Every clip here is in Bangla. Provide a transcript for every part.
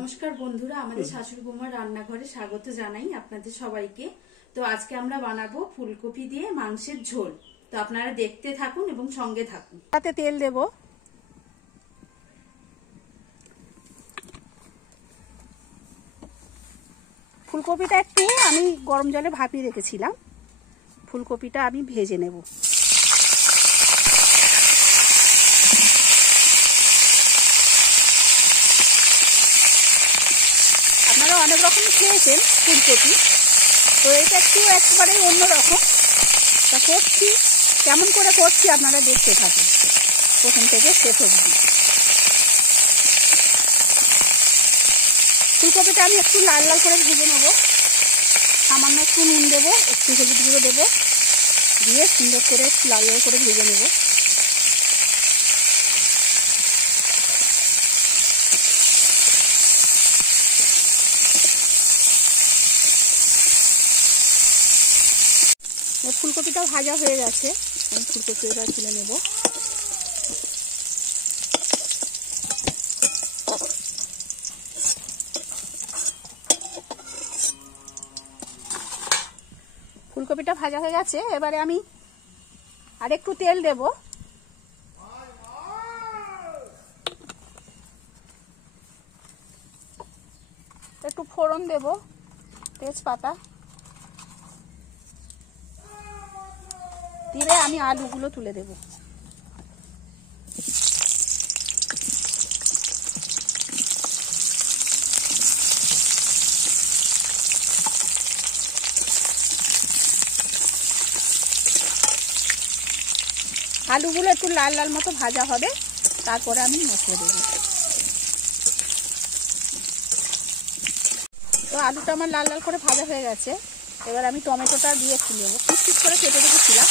নমস্কার বন্ধুরা, আমাদের শাশুড়ি বৌমার রান্নাঘরে স্বাগত জানাই আপনাদের সবাইকে। তো আজকে আমরা বানাবো ফুলকপি দিয়ে মাংসের ঝোল। তো আপনারা দেখতে থাকুন এবং সঙ্গে থাকুন। তাতে তেল দেব। ফুলকপিটা একটু আমি গরম জলে ভাপিয়ে রেখেছিলাম। ফুলকপিটা আমি ভেজে নেব। আপনারা অনেক রকম খেয়েছেন ফুলকপি, তো এটা একটু একেবারে অন্যরকম। তা করছি, কেমন করে করছি আপনারা দেখতে থাকুন প্রথম থেকে শেষ অবধি। ফুলকপিটা আমি একটু লাল লাল করে ভেজে নেব। সামান্য একটু নুন দেবো, একটু হলুদ গুঁড়ো দেবো, দিয়ে সুন্দর করে একটু লাল লাল করে ভেজে নেব। ফুলকপিটা ভাজা হয়ে গেছে, আমি ফুলকপিটা তুলে নেব। ফুলকপিটা ভাজা হয়ে গেছে, এবারে আমি আর একটু তেল দেব। একটু ফোড়ন দেব, তেজপাতা দিয়ে আমি আলুগুলো তুলে দেব। আলুগুলো একটু লাল লাল মতো ভাজা হবে, তারপরে আমি মশলা দেব। তো আলুটা আমার লাল লাল করে ভাজা হয়ে গেছে, এবার আমি টমেটোটা দিয়ে একটু নেব। পিস পিস করে কেটে রেখেছিলাম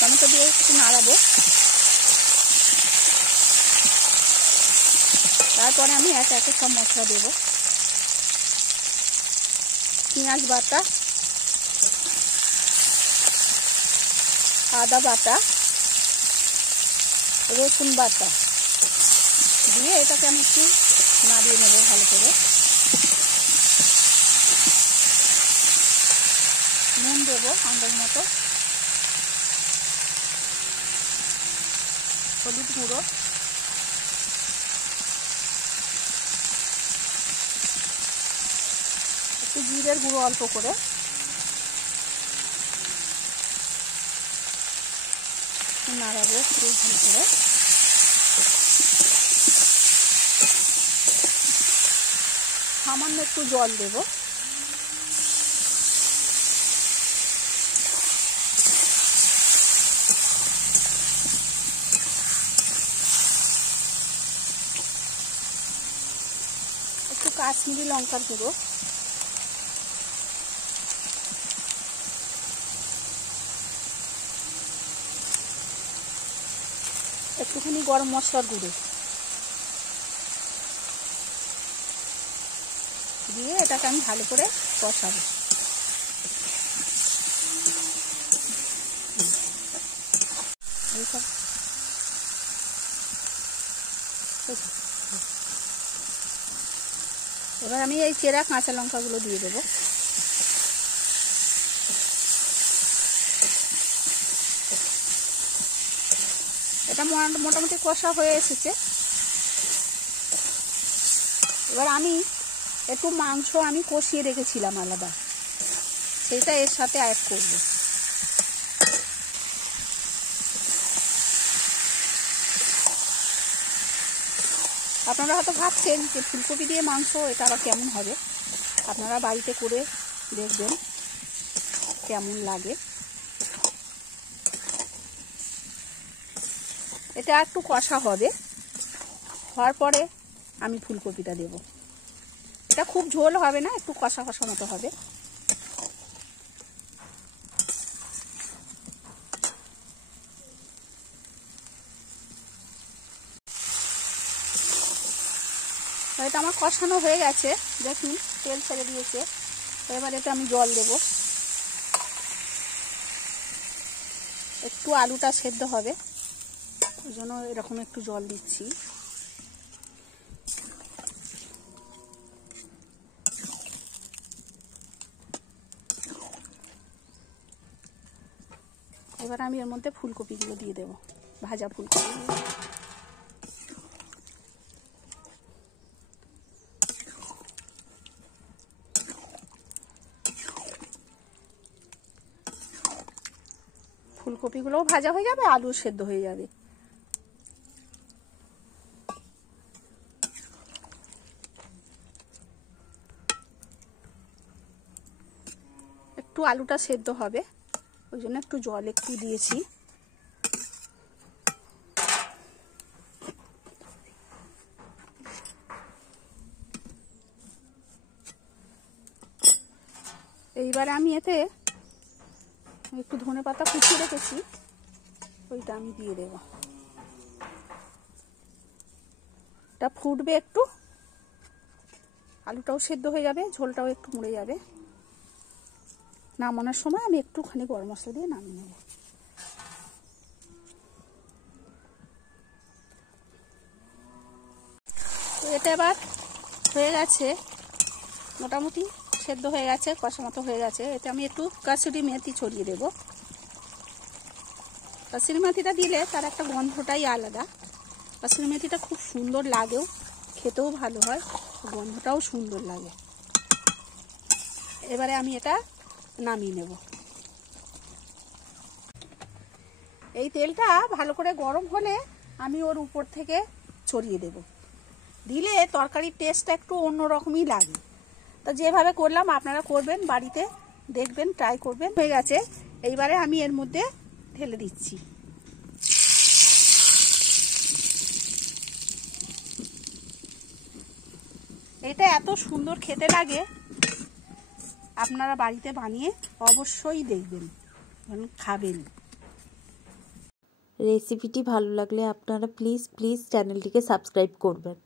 টমেটো দিয়ে একটু নাড়াবো। তারপরে আমি একে একে সব মশলা দেব। পেঁয়াজ বাটা, আদা বাটা, রসুন বাটা দিয়ে এটাকে আমি একটু নাড়িয়ে নেব ভালো করে। নুন দেবো আন্দাজ মতো, হলুদ গুঁড়ো, একটু জিরের গুঁড়ো অল্প করে, নাড়াবো একটু ভালো করে। সামান্য একটু জল দেব। একটু কাশ্মীরি লঙ্কার গুঁড়ো, একটুখানি গরম মশলার গুঁড়ো দিয়ে এটাকে আমি ভালো করে কষাবো। এবার আমি এই চেরা কাঁচা লঙ্কাগুলো দিয়ে দেবো। এটা মোটামুটি কষা হয়ে এসেছে। এবার আমি একটু মাংস আমি কষিয়ে রেখেছিলাম আলাদা, সেটা এর সাথে অ্যাড করব। আপনারা হয়তো ভাবছেন যে ফুলকপি দিয়ে মাংস এটা আবার কেমন হবে। আপনারা বাড়িতে করে দেখবেন কেমন লাগে। এটা একটু কষা হবে, হওয়ার পরে আমি ফুলকপিটা দেব। এটা খুব ঝোল হবে না, একটু কষা কষা মতো হবে। এটা আমার কষানো হয়ে গেছে, দেখুন তেল ছেড়ে দিয়েছে। এবার এটা আমি জল দেব। একটু আলুটা সেদ্ধ হবে, ওই জন্য এরকম একটু জল দিচ্ছি। এবার আমি এর মধ্যে ফুলকপিগুলো দিয়ে দেবো, ভাজা ফুলকপি। ফুলকপিগুলোও ভাজা হয়ে যাবে, আলু সেদ্ধ হয়ে যাবে। একটু আলুটা সেদ্ধ হবে, ওই জন্য একটু জল একটু দিয়েছি। এইবারে আমি এতে একটু ধনেপাতা কুচিয়ে রেখেছি, ওইটা আমি দিয়ে দেব। এটা ফুটবে একটু, আলুটাও সেদ্ধ হয়ে যাবে, ঝোলটাও একটু মরে যাবে। নামানোর সময় আমি একটুখানি গরম মশলা দিয়ে নামিয়ে নেব। তো এটা এবার হয়ে গেছে, মোটামুটি সেদ্ধ হয়ে গেছে, কষা মতো হয়ে গেছে। এতে আমি একটু কাসুরি মেথি ছড়িয়ে দেব। কাসুরি মেথিটা দিলে তার একটা গন্ধটাই আলাদা। কাসুরি মেথিটা খুব সুন্দর লাগেও, খেতেও ভালো হয়, গন্ধটাও সুন্দর লাগে। এবারে আমি এটা নামিয়ে নেব। এই তেলটা ভালো করে গরম হলে আমি ওর উপর থেকে ছড়িয়ে দেব। দিলে তরকারির টেস্টটা একটু অন্যরকমই লাগে। তো যেভাবে করলাম আপনারা করবেন, বাড়িতে দেখবেন, ট্রাই করবেন। হয়ে গেছে, এইবারে আমি এর মধ্যে ঢেলে দিচ্ছি। এটা এত সুন্দর খেতে লাগে, আপনারা বাড়িতে বানিয়ে অবশ্যই দেখবেন, খাবেন। রেসিপিটি ভালো লাগলে আপনারা প্লিজ চ্যানেলটিকে সাবস্ক্রাইব করবেন।